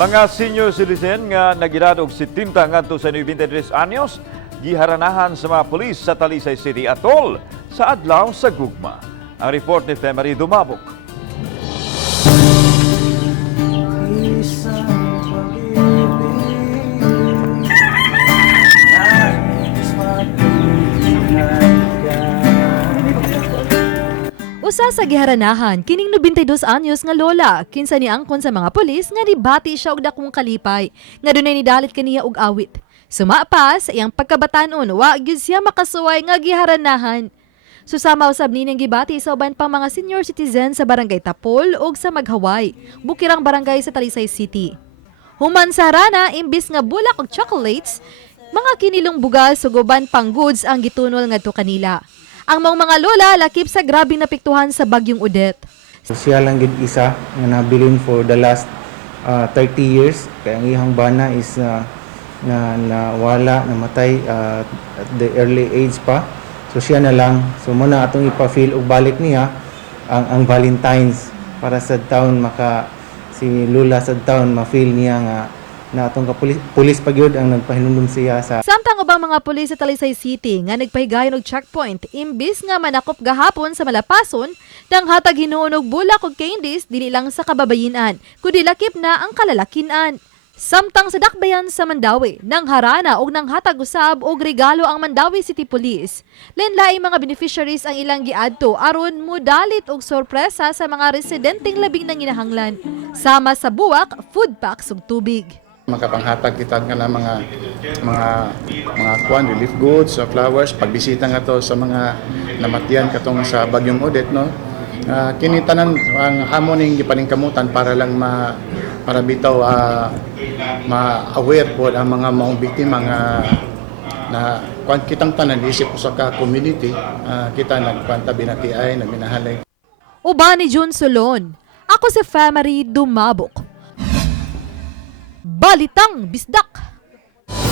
Mga senior citizen nga nagirad og 70 ngadto sa 93 anyos giharanahan sa mga pulis sa Talisay City Atoll sa adlaw sa gugma. Ang report ni Femery Dumabok. Usa sa giharanahan kining 92 anyos nga lola kinsa niangkon sa mga pulis nga nibati siya og dakong kalipay nga dunay nidalit kaniya og awit. Sumapas iyang pagkabatanon wa gyud siya makasuway nga giharanahan. Susama usab nining gibati sa uban pang mga senior citizen sa barangay Tapol ug sa Maghaway, bukirang barangay sa Talisay City. Human sa harana imbis nga bulak og chocolates, mga kinilong bugal suguban pang goods ang gitunol ngadto kanila. Ang mga lola lakip sa grabing napiktuhan sa bagyong Odette. Siya lang gid isa nga nabilin for the last 30 years kaya ang iyang bana is nawala, namatay at the early age pa. So siya na lang. So muna atong ipa-feel og balik niya ang Valentine's para sa taon si Lula sa taon ma-feel niya nga na atong pulis pa gyud ang nagpahinumdum siya sa Samtang ubang mga pulis sa Talisay City nga nagpahigayon og checkpoint imbis nga manakop gahapon sa malapason nang hatag hinuon og bulak ug candies dili lang sa kababayin-an kundi lakip na ang kalalakin-an. Samtang sa dakbayan sa Mandawi nang harana og nang hatag usab og regalo ang Mandawi City Police. Lain-laing mga beneficiaries ang ilang giadto aron modalit og sorpresa sa mga residenteng labing nanginahanglan sama sa buwak, food packs ug tubig. Makapanghatag kita nga na mga kuan relief goods, flowers, pagbisita nga to sa mga namatian katong sa bagyong Odette, no. Kini tanan ang hamon ning gipaningkamutan para lang para bitaw ma-aware po ang mga maong biktima nga na kuan kitang tanan isip sa ka community, kita nagkwanta binatiay naminahalay. Uban ni June Solon, ako si Femery Dumabok. Balitang Bisdak.